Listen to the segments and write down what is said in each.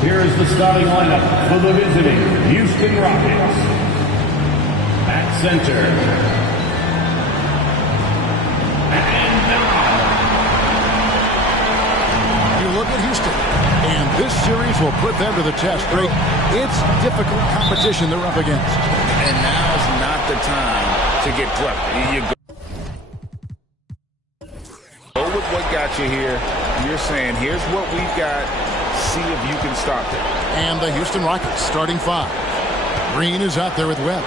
Here is the starting lineup for the visiting Houston Rockets. At center. And now. You look at Houston, and this series will put them to the test, Greg. It's difficult competition they're up against. And now's not the time to get clever. You go with what got you here. You're saying, here's what we've got. See if you can stop it. And the Houston Rockets starting five. Green is out there with Webb.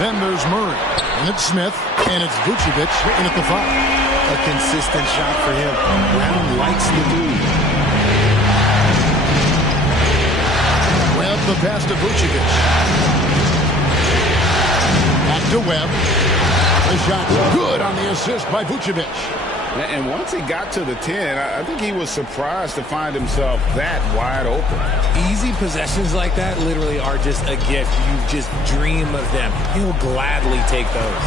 Then there's Murray. And it's Smith. And it's Vucevic in at the five. A consistent shot for him. Brown likes the dude. Webb the pass to Vucevic. Back to Webb. The shot good on the assist by Vucevic. And once he got to the 10, I think he was surprised to find himself that wide open. Easy possessions like that literally are just a gift. You just dream of them. He'll gladly take those.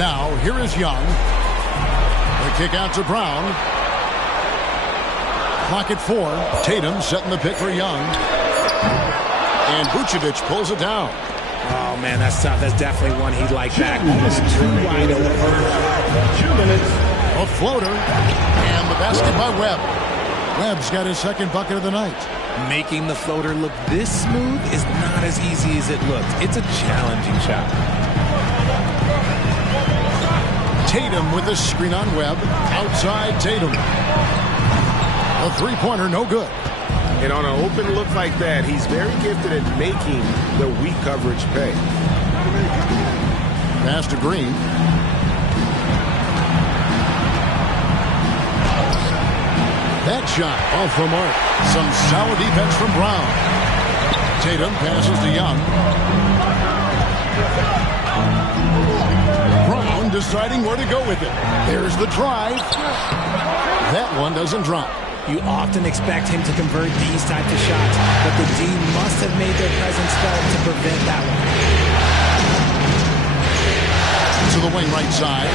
Now, here is Young. The kick out to Brown. Clock at 4. Tatum setting the pick for Young. And Vucevic pulls it down. Oh, man, that's tough. That's definitely one he'd like back. Almost too wide open. 2 minutes. A floater, and the basket by Webb. Webb's got his second bucket of the night. Making the floater look this smooth is not as easy as it looks. It's a challenging shot. Tatum with the screen on Webb. Outside Tatum. A three-pointer, no good. And on an open look like that, he's very gifted at making the weak coverage pay. Pass to Green. That shot off the mark. Some solid defense from Brown. Tatum passes to Young. Brown deciding where to go with it. There's the drive. That one doesn't drop. You often expect him to convert these types of shots, but the D must have made their presence felt to prevent that one. To the wing right side.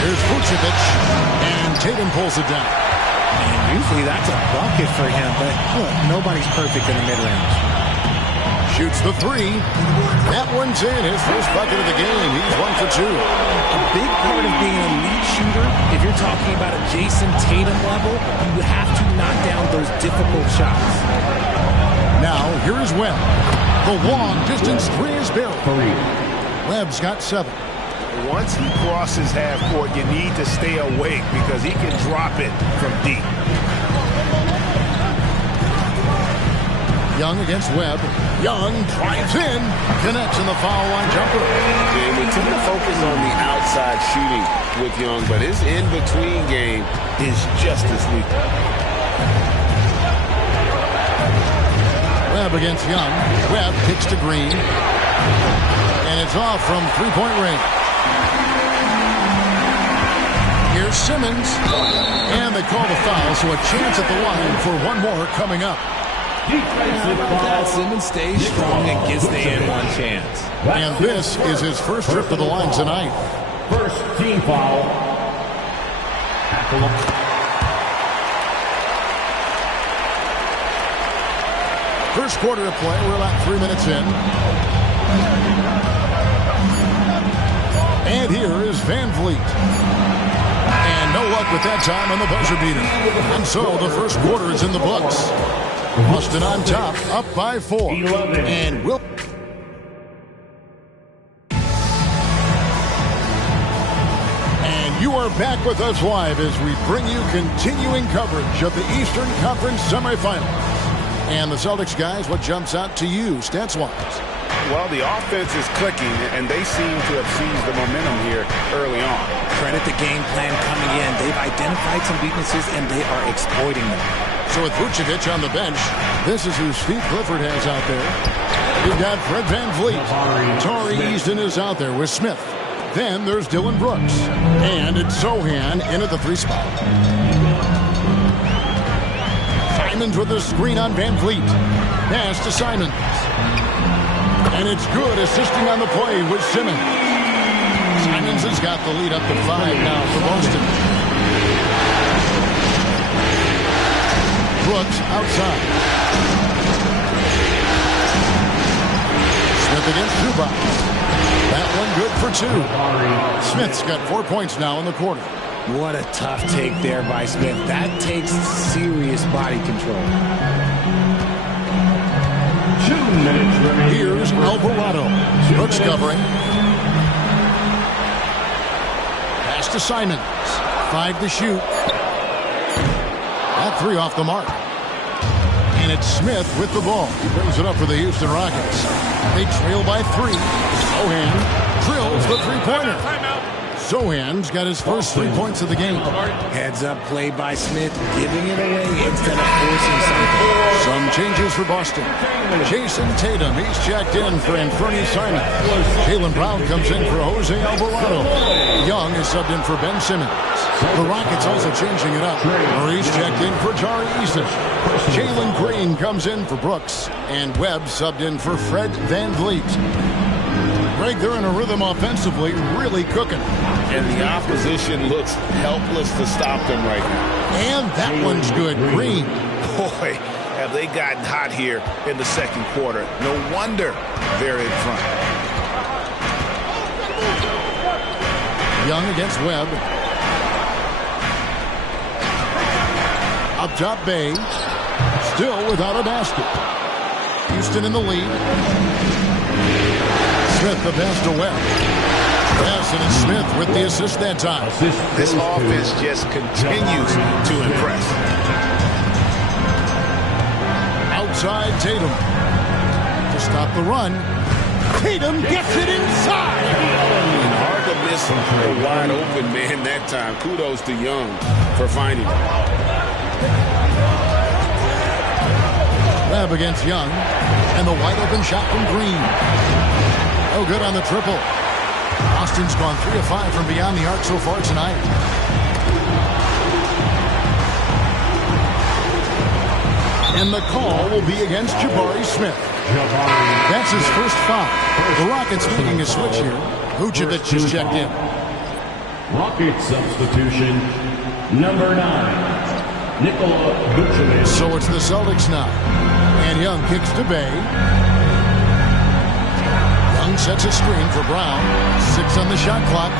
Here's Vucevic, and Tatum pulls it down. And usually that's a bucket for him, but look, nobody's perfect in the mid-range. Shoots the three. That one's in. His first bucket of the game. He's 1 for 2. A big part of being an elite shooter, if you're talking about a Jason Tatum level, you have to knock down those difficult shots. Now, here is Webb. The long distance three is built. Webb's got 7. Once he crosses half court, you need to stay awake because he can drop it from deep. Young against Webb. Young drives in. Connects in the foul line jumper. And we tend to focus on the outside shooting with Young, but his in-between game is just as lethal. Webb against Young. Webb kicks to Green. And it's off from three-point range. Here's Simmons. And they call the foul, so a chance at the line for one more coming up. That Simmons stays strong and gets the and-one chance. And this is his first trip to the line tonight. First team foul. First quarter of play. We're about 3 minutes in. And here is Van Vliet. And no luck with that time on the buzzer beater. And so the first quarter is in the books. Boston on top, up by 4. And will. And you are back with us live as we bring you continuing coverage of the Eastern Conference semifinals. And the Celtics, guys, what jumps out to you stats-wise? Well, the offense is clicking, and they seem to have seized the momentum here early on. Credit the game plan coming in. They've identified some weaknesses, and they are exploiting them. So with Vucevic on the bench, this is who Steve Clifford has out there. You've got Fred Van Vliet. Tari Easton is out there with Smith. Then there's Dylan Brooks. And it's Sohan in at the 3 spot. Simons with a screen on Van Vliet. Pass to Simons. And it's good, assisting on the play with Simmons. Simons has got the lead up to 5 now for Boston. Brooks outside. Smith against Zubac. That one good for 2. Smith's got 4 points now in the quarter. What a tough take there by Smith. That takes serious body control. 2 minutes remaining. Here's Alvarado. Brooks covering. Pass to Simons. 5 to shoot. That 3 off the mark. And it's Smith with the ball. He brings it up for the Houston Rockets. They trail by 3. Sohan drills the three-pointer. Sohan's got his first 3 points of the game. Heads up play by Smith, giving it away instead of forcing something. Some changes for Boston. Jason Tatum, he's checked in for Anthony Simons. Jaylen Brown comes in for Jose Alvarado. Young is subbed in for Ben Simmons. The Rockets also changing it up. Maurice checked in for Tari Eason. Jalen Green comes in for Brooks. And Webb subbed in for Fred VanVleet. Greg, they're in a rhythm offensively, really cooking. And the opposition looks helpless to stop them right now. And that one's good. Green. Boy, have they gotten hot here in the second quarter. No wonder they're in front. Young against Webb. Up top, Bay. Still without a basket. Houston in the lead. Smith the pass to Webb. Yes, and it's Smith with the assist that time. This offense just continues to impress. Outside Tatum. To stop the run. Tatum gets it inside. And hard to miss a wide open man that time. Kudos to Young for finding it. Webb against Young. And the wide open shot from Green. Oh, good on the triple. Austin's gone 3 of 5 from beyond the arc so far tonight. And the call will be against Jabari Smith. That's his first foul. The Rockets making a switch here. Vucevic is checked in. Rocket substitution, number 9, Nikola Vucevic. So it's the Celtics now. And Young kicks to Bay. Young sets a screen for Brown. 6 on the shot clock.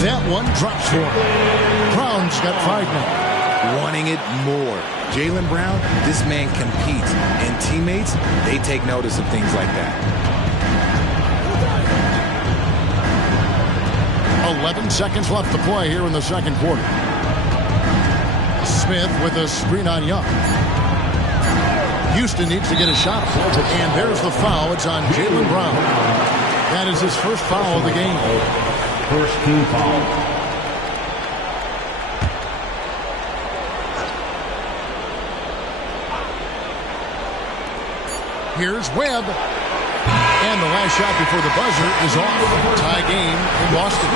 That one drops for him. Brown's got 5 now. Wanting it more. Jaylen Brown, this man competes. And teammates, they take notice of things like that. 11 seconds left to play here in the second quarter. Smith with a screen on Young. Houston needs to get a shot. And there's the foul. It's on Jaylen Brown. That is his first foul of the game. First team foul. Here's Webb. And the last shot before the buzzer is off. Tie game in Boston.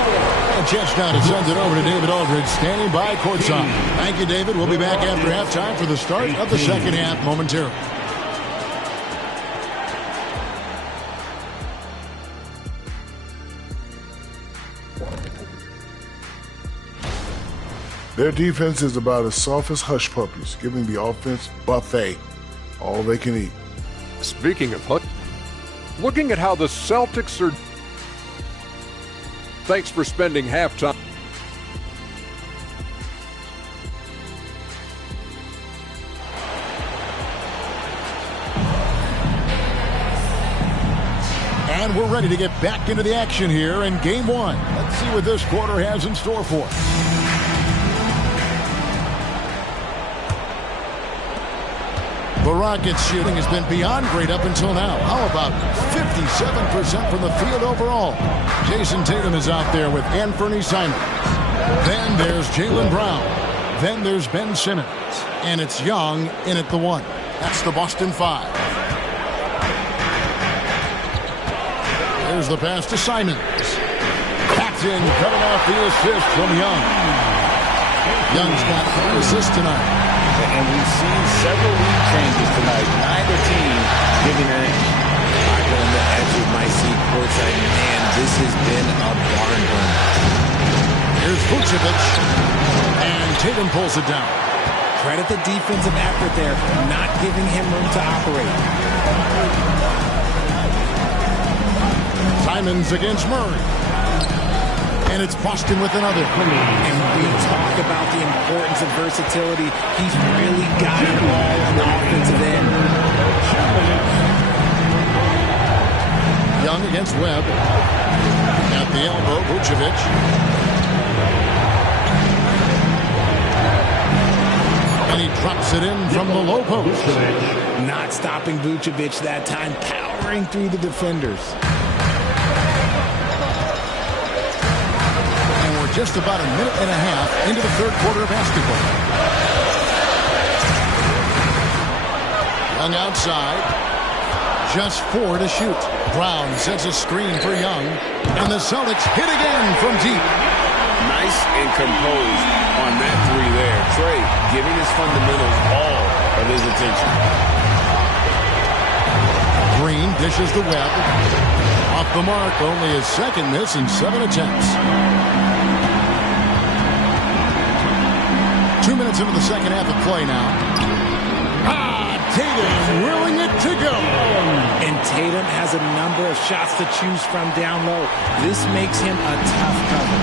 And chance now to send it over to David Aldridge, standing by courtside. Thank you, David. We'll be back after halftime for the start of the second half momentarily. Their defense is about as soft as hush puppies, giving the offense buffet, all they can eat. Speaking of hush, looking at how the Celtics are. Thanks for spending halftime. And we're ready to get back into the action here in Game 1. Let's see what this quarter has in store for us. The Rockets shooting has been beyond great up until now. How about 57% from the field overall? Jason Tatum is out there with Anthony Simons. Then there's Jaylen Brown. Then there's Ben Simmons. And it's Young in at the 1. That's the Boston 5. There's the pass to Simons. Paxton coming off the assist from Young. Young's got 3 assists tonight. And we've seen several lead changes tonight. Neither team giving an inch. I go on the edge of my seat courtside. Man, this has been a barn burner. Here's Vucevic. And Tatum pulls it down. Credit the defensive effort there, not giving him room to operate. Simons against Murray. And it's Boston with another. And we talk about the importance of versatility. He's really got it all on the offensive end. Young against Webb. At the elbow, Vucevic. And he drops it in from the low post. Not stopping Vucevic that time, powering through the defenders. And we're just about a minute and a half into the third quarter of basketball. Young outside. Just 4 to shoot. Brown sets a screen for Young. And the Celtics hit again from deep. Nice and composed on that three there. Trey giving his fundamentals all of his attention. Green dishes the Webb. Off the mark, only his second miss in 7 attempts. 2 minutes into the second half of play now. Tatum willing it to go. And Tatum has a number of shots to choose from down low. This makes him a tough cover.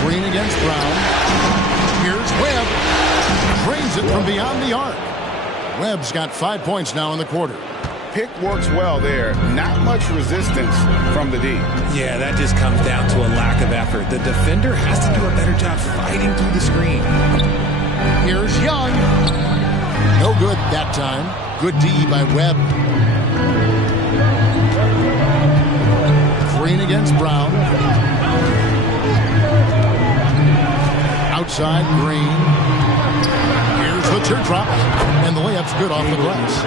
Green against Brown. Here's Webb. Drains it from beyond the arc. Webb's got 5 points now in the quarter. Pick works well there. Not much resistance from the D. Yeah, that just comes down to a lack of effort. The defender has to do a better job fighting through the screen. Here's Young. No good that time. Good D by Webb. Green against Brown. Outside Green. Here's the teardrop. And the layup's good off the glass.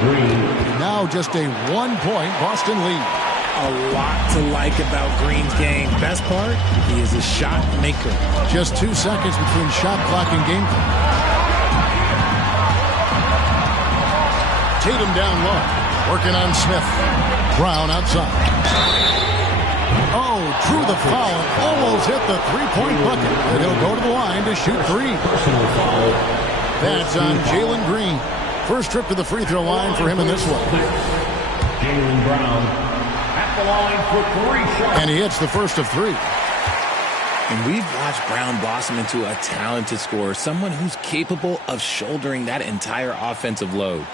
Now just a 1-point Boston lead. A lot to like about Green's game. Best part, he is a shot maker. Just 2 seconds between shot clock and game clock. Tatum down low. Working on Smith. Brown outside. Oh, drew the foul. Almost hit the three-point bucket. And he'll go to the line to shoot 3. That's on Jalen Green. First trip to the free throw line for him in this one. Jalen Brown at the line for 3 shots. And he hits the first of 3. And we've watched Brown blossom into a talented scorer, someone who's capable of shouldering that entire offensive load.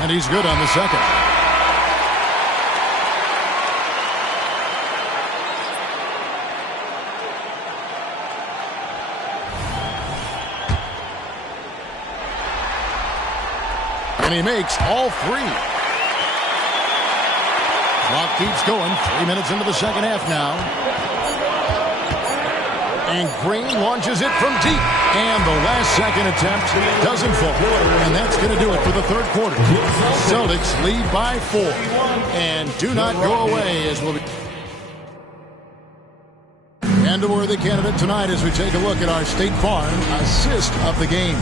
And he's good on the second. And he makes all 3. Clock keeps going. 3 minutes into the second half now. And Green launches it from deep. And the last second attempt doesn't fall. And that's going to do it for the third quarter. Celtics lead by 4. And do not go away as we'll be... And a worthy candidate tonight as we take a look at our State Farm assist of the game.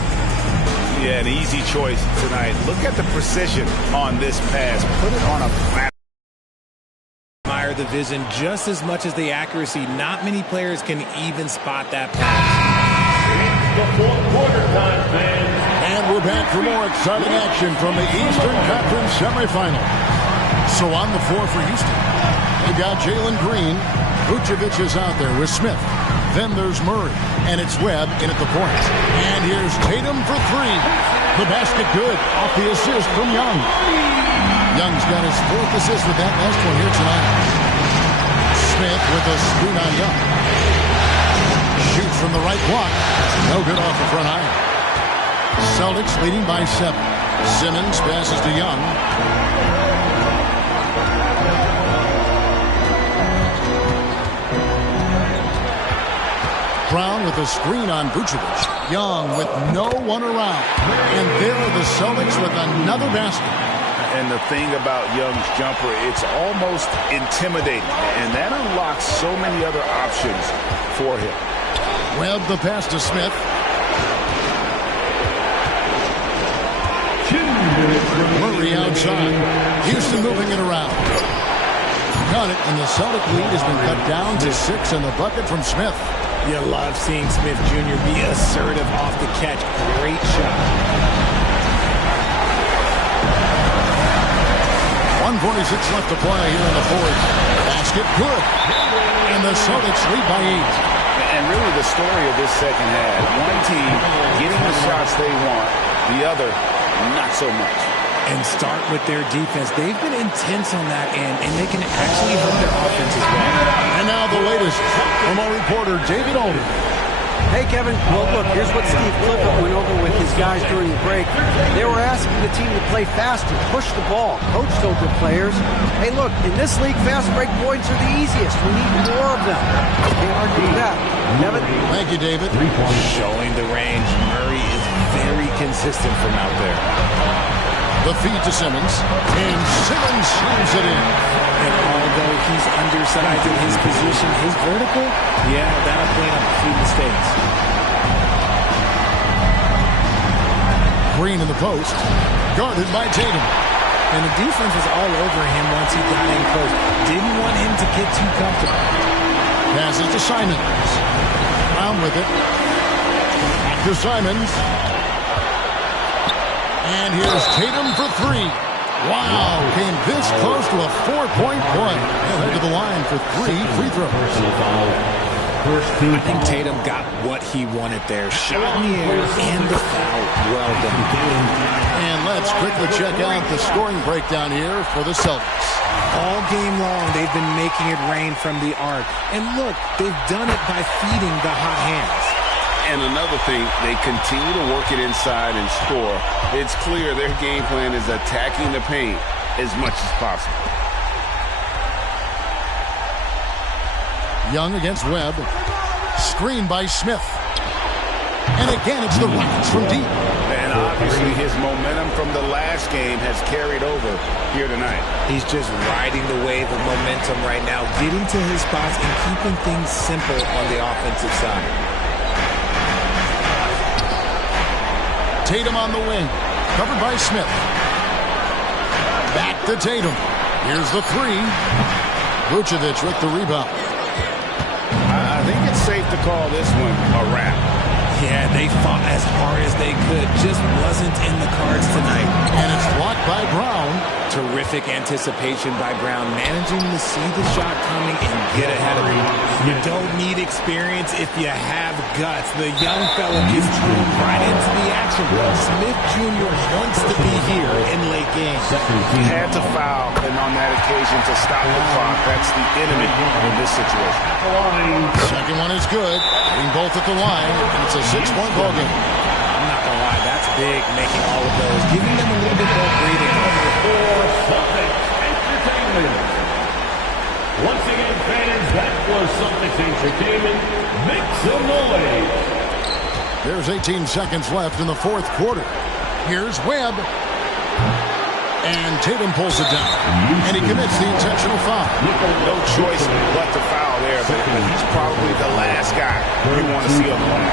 Yeah, an easy choice tonight. Look at the precision on this pass. Put it on a flat. Admire the vision just as much as the accuracy. Not many players can even spot that pass. The fourth quarter time, fans. And we're back for more exciting action from the Eastern Conference semifinal. So on the floor for Houston, they've got Jalen Green. Vucevic is out there with Smith. Then there's Murray, and it's Webb in at the point. And here's Tatum for 3. The basket good off the assist from Young. Young's got his 4th assist with that last one here tonight. Smith with a screen on Young. Shoots from the right block. No good off the front iron. Celtics leading by 7. Simmons passes to Young. Brown with a screen on Vucevic. Young with no one around. And there are the Celtics with another basket. And the thing about Young's jumper, it's almost intimidating. And that unlocks so many other options for him. Webb the pass to Smith. 2 minutes Murray outside. Houston moving it around. Got it, and the Celtic lead has been cut down to 6 in the bucket from Smith. You love seeing Smith Jr. be assertive off the catch. Great shot. 1:46 left to play here in the fourth. Basket good. And the Celtics lead by 8. And really the story of this second half, one team getting the shots they want, the other not so much. And start with their defense. They've been intense on that end, and they can actually hurt their offense as well. And now the latest from our reporter, David Alden. Hey, Kevin. Well, look, here's what Steve Clifford went over with his guys during the break. They were asking the team to play fast and push the ball. Coach told their players, hey, look, in this league, fast break points are the easiest. We need more of them. Can't argue with that. Kevin? Thank you, David. Showing the range. Murray is very consistent from out there. The feed to Simmons. And Simmons slams it in. And although he's undersized in his position, his vertical, yeah, that'll clean up a few mistakes. Green in the post. Guarded by Tatum. And the defense was all over him once he got in close. Didn't want him to get too comfortable. Passes to Simons. Brown with it. Back to Simons. And here's Tatum for 3. Wow, came this close to a 4-point play. Head to the line for 3 free throws. I think Tatum got what he wanted there. Shot in the air and the foul. Well done. And let's quickly check out the scoring breakdown here for the Celtics. All game long, they've been making it rain from the arc. And look, they've done it by feeding the hot hands. And another thing, they continue to work it inside and score. It's clear their game plan is attacking the paint as much as possible. Young against Webb. Screen by Smith. And again, it's the Rockets from deep. And obviously his momentum from the last game has carried over here tonight. He's just riding the wave of momentum right now, getting to his spots and keeping things simple on the offensive side. Tatum on the wing. Covered by Smith. Back to Tatum. Here's the 3. Vucevic with the rebound. I think it's safe to call this one a wrap. Yeah, they fought as hard as they could. Just wasn't in the cards tonight. And it's blocked by Brown. Terrific anticipation by Brown, managing to see the shot coming and get ahead of it. You don't need experience if you have guts. The young fella is drawn right into the action. Smith Jr. wants to be here in late games. Had to foul, and on that occasion to stop the clock. That's the enemy in this situation. Second one is good. Getting both at the line, and it's a 6-point ball game. I'm not going to lie, that's big, making all of those. Giving them a little bit more breathing room. Celtics Entertainment. Once again, fans, that was Celtics Entertainment. Make some noise. There's 18 seconds left in the fourth quarter. Here's Webb. And Tatum pulls it down. And he commits the intentional foul. No choice but to foul there, but he's probably the last guy you want to see on the line.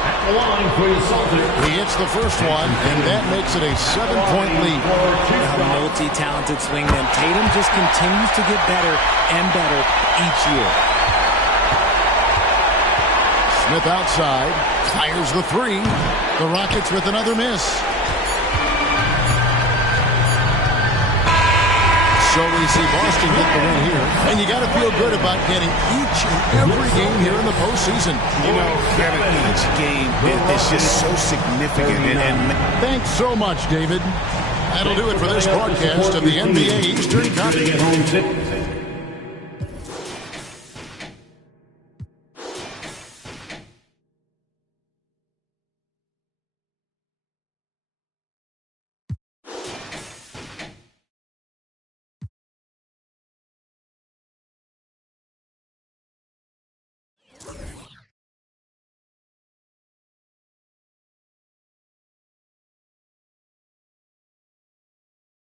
At the line for the Celtics. He hits the first one, and that makes it a 7-point lead. A multi-talented swingman. Tatum just continues to get better and better each year. Smith outside. Fires the 3. The Rockets with another miss. So we see Boston get the win here. And you got to feel good about getting each and every game here in the postseason. You know, Kevin, each game is just so significant. And thanks so much, David. That'll do it for this broadcast of the NBA Eastern Conference.